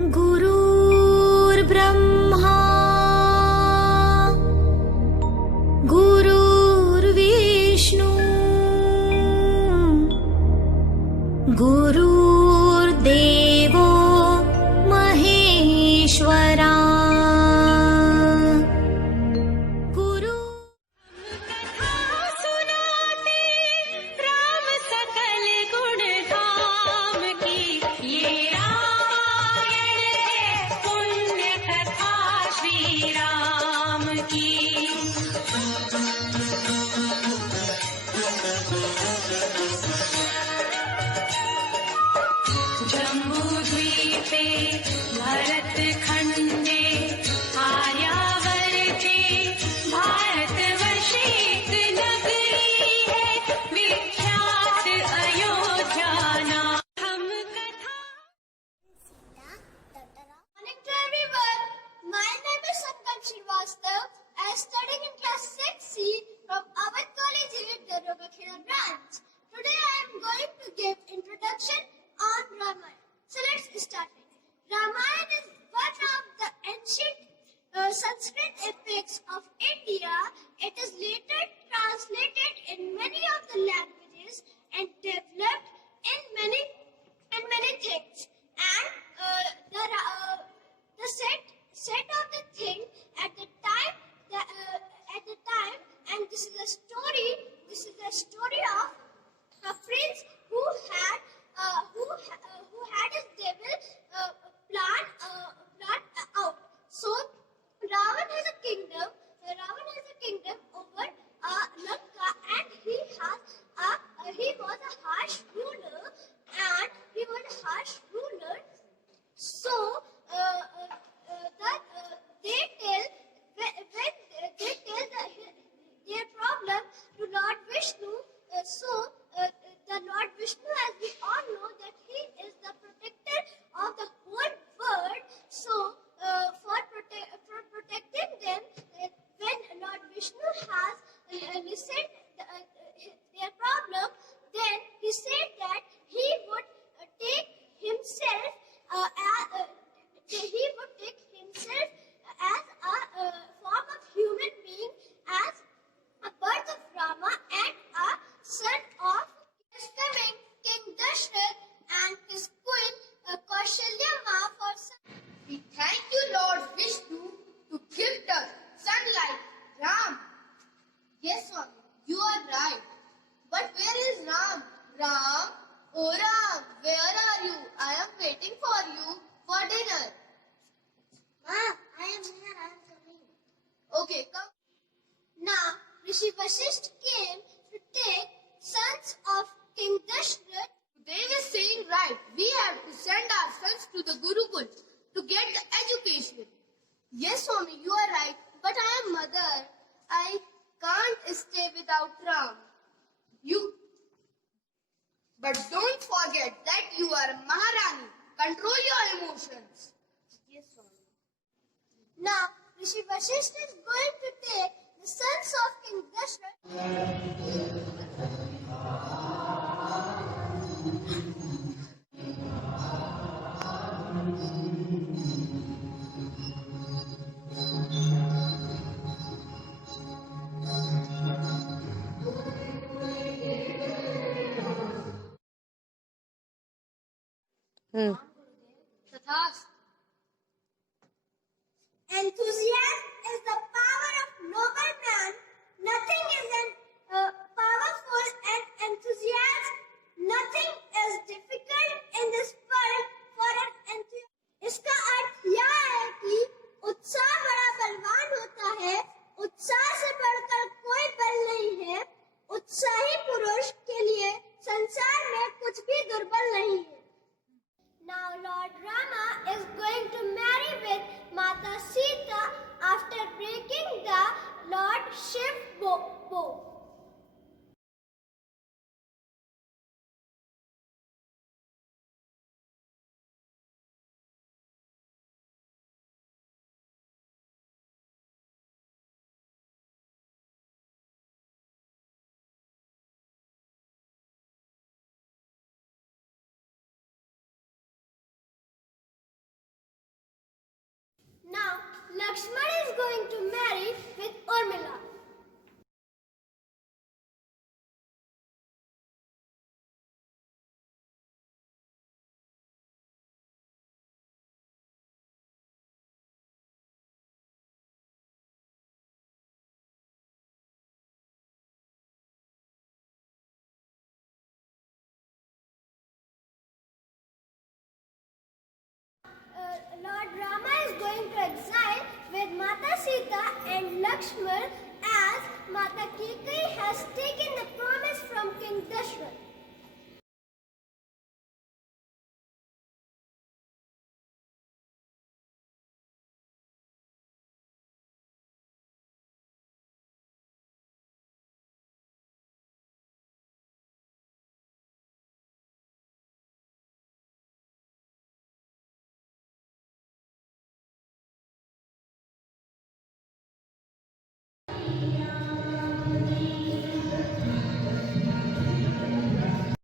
गुरुर्ब्रह्मा गुरुर्विष्णु गुरुर्देवो महेश्वरा गुरु कथा सुनाते राम सकल गुण धाम की ये रामायण है पुण्य कथा श्री राम की। जम्बूद्वीपे भरतखण्डे आर्यावर्ते भारतवर्षे एक नगरी है विख्यात अयोध्या नाम हम कथा। Morning to everyone. My name is Sankan Srivastava. I am studying in class 6C from Awadh College, Darogakhela branch. Today I am going to give introduction on Ramayana. So let's start it. Ramayana is one of the ancient Sanskrit epics of India. It is later translated in many of the languages and developed in many things. And the set of the thing at the time, and this is the story of a prince who had his devil plan out. So Ravan has a kingdom over Lanka, and he was a harsh ruler. So they tell their problem to Lord Vishnu. The Lord Vishnu, as we all know, that he is the protector of the whole world. So for protecting them, when Lord Vishnu has listened their problem, then he said that he would take himself as a form of human being, as a birth of Rama and a son of his coming King Dashrath and his queen Kaushalya for son. We thank you, Lord Vishnu, to gift us sunlight, Ram. Yes, Swami, you are right. But where is Ram? Ram, oh Ram, where are you? I am waiting for you for dinner. Ma, I am here, I am coming. Okay, come. Now, Rishi Vasishtha came to take sons of King Dashrath. They were saying right. We have to send our sons to the Gurukul to get the education. Yes, Swami, you are right. But I am mother. I can't stay without Ram. But don't forget that you are Maharani. Control your emotions. Yes, Swami. Now, Rishi Vasishtha is going to take the sons of King Dashrath. Tathas. Enthusiasm is the power of noble man. Nothing is powerful and enthusiasm. Nothing is difficult in this world for an enthusiast. इसका अर्थ यह है कि उत्साह बड़ा बलवान होता है. उत्साह से बढ़कर कोई बल नहीं है. उत्साही पुरुष के लिए संसार में कुछ भी दुर्बल नहीं है. Now Lord Rama is going to marry with Mata Sita after breaking the Lord Shiv bow. Lakshman is going to marry with Urmila. Lord Rama is going to exile with Mata Sita and Lakshman as Mata Kekai has taken the promise from King Dashrath.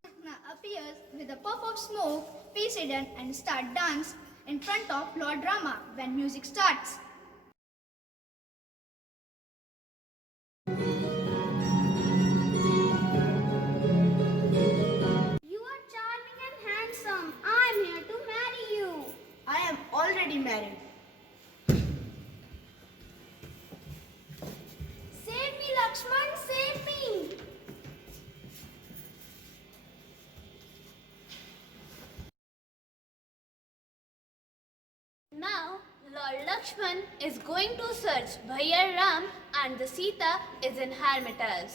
Krishna appears with a puff of smoke, face hidden, and start dance in front of Lord Rama when music starts. You are charming and handsome. I am here to marry you. I am already married. Save me, Lakshman, save me. Now, Lord Lakshman is going to search Bhaiya Ram and the Sita is in Hermitage.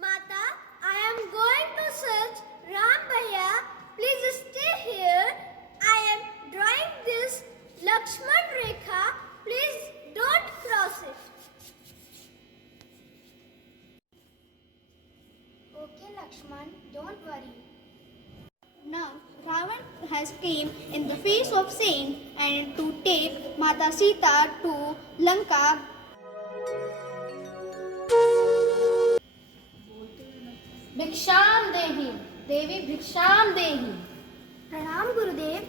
Mata, I am going to search Ram Bhaiya. Please stay here. I am drawing this Lakshman Rekha. Please don't cross it. Okay, Lakshman, don't worry. Now, Ravan has came in the face of Saint and to take Mata Sita to Lanka. Bhiksham Dehi, Devi Bhiksham Dehi. Pranam Gurudev.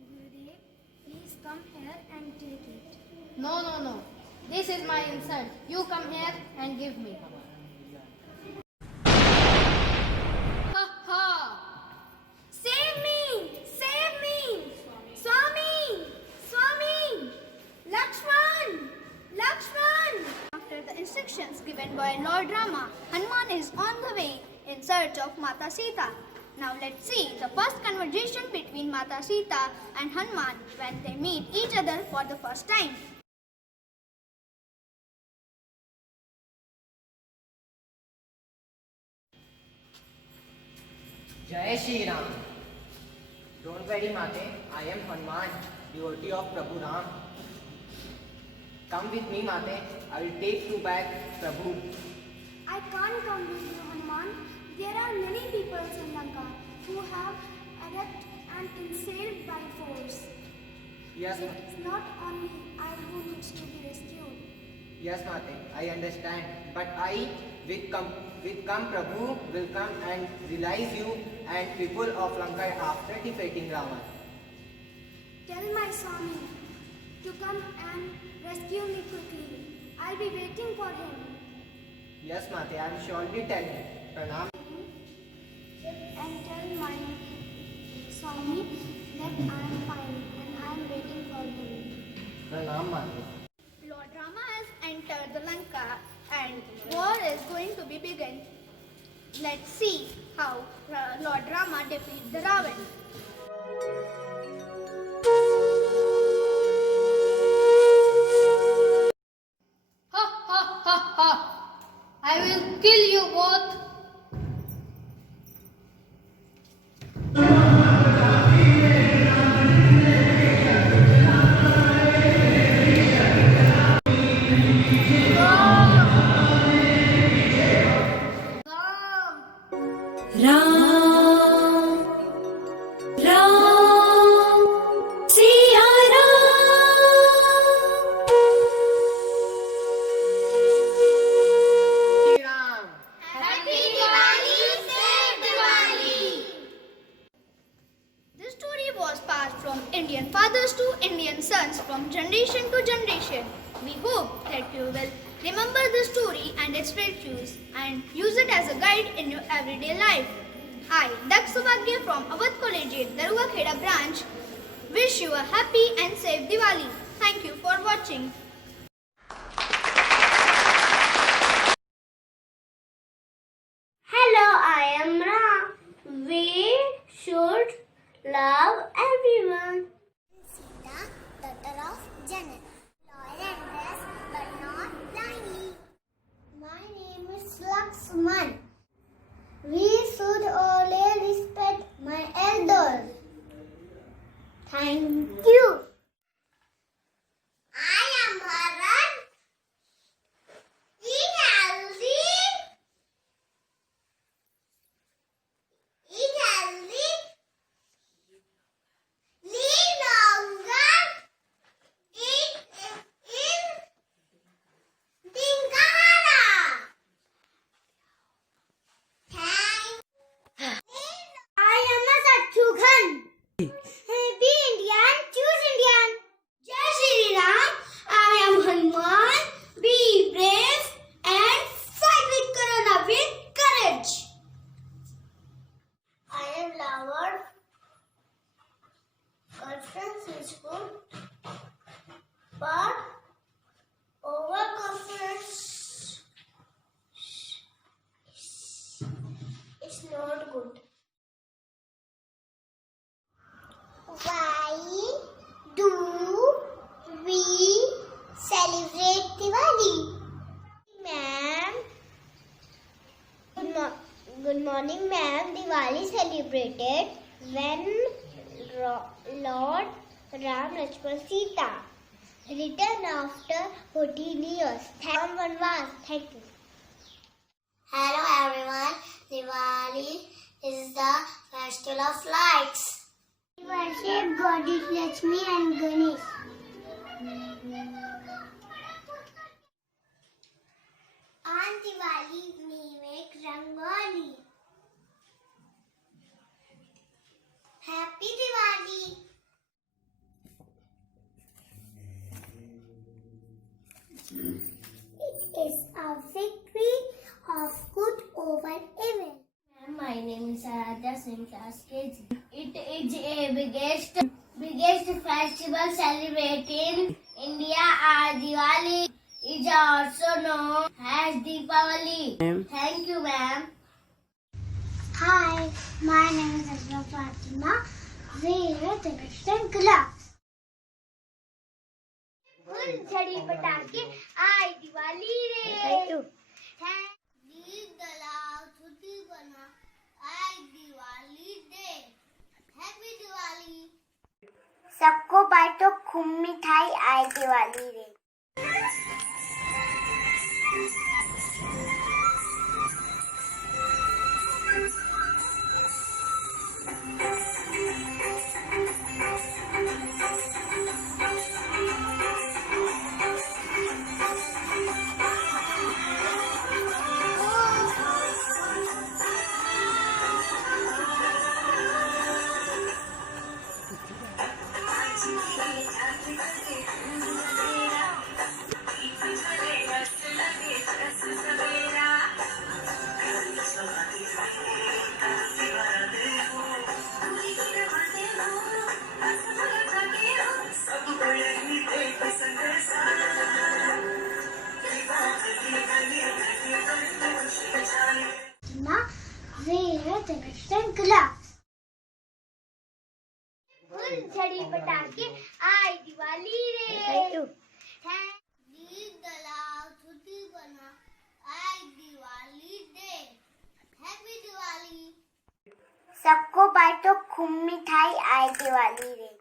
Gurudev, please come here and take it. No, no, no. This is my insult. You come here and give me. Ha ha! Save me! Save me! Swami! Swami! Lakshman! Lakshman! After the instructions given by Lord Rama, Hanuman is on the way in search of Mata Sita. Now let's see the first conversation between Mata Sita and Hanuman when they meet each other for the first time. Jai Shri Ram. Don't worry, Mate. I am Hanuman, devotee of Prabhu Ram. Come with me, Mate. I will take you back, Prabhu. I can't come with you, Hanuman. There are many people in Lanka who have attacked and enslaved by force. Yes, It's not only I who needs to be rescued. yes, Mate. I understand. But I, with come Prabhu, will come and realize you and people of Lanka after defeating Ravan. Tell my Swami to come and rescue me quickly. I'll be waiting for him. Yes, Mate. I will surely tell him. Pranam. And tell my Swami that I am fine and I am waiting for him. Pranam, Mate. Lord Rama has entered the Lanka and war is going to be begun. Let's see how Lord Rama defeats the Ravan. Ha ha ha ha! I will kill you both. Ram, Ram, Siya Ram. Shri Ram. Happy Diwali! Save Diwali! promise to Indian sons from generation to generation. We hope that you will remember this story and its virtues and use it as a guide in your everyday life. I, Dak Subhagya from Awadh Collegiate, Darua Kheda branch, wish you a happy and safe Diwali. Thank you for watching. Hello, I am Ra. We should love everyone. Sita, daughter of Janet. Loyal and dress, but not blindly. My name is Lakshman. We should always respect my elders. Thank you. I am Haran. Eat healthy. Eat healthy. Live longer. Eat in Dinkahara. Thank. I am a Sattughan. Be Indian, choose Indian. Jai Shri Ram. I am Hanuman. Be brave and fight with Corona with courage. I am Lawar. Confidence is good, but overconfidence is not good. Why do we celebrate Diwali? Ma'am. Good morning, ma'am. Diwali is celebrated when Lord Ram Lakshman Sita returned after 14 years. Thank you. Hello everyone. Diwali is the festival of lights. We worship Goddess Lakshmi and Ganesh. On Diwali, we make Rangoli. Happy Diwali! It is a victory of good over evil. My name is Aradhya Singh, class KG. It is a biggest festival celebrated in India. Diwali is also known as Deepavali. Thank you, ma'am. Hi, my name is Azra Fatima. We are the Christian class. फुलझड़ी पटाखे आई दिवाली रे thank you दीप जलाओ छुट्टी बना आई Diwali day happy Diwali सबको बांटो खूब मिठाई आई दिवाली रे फुलझड़ी पटाखे आई दिवाली रे थैंक यू दीप जलाओ छुट्टी बना आई दिवाली डे हैप्पी दिवाली सबको बांटो खूब मिठाई आई दिवाली रे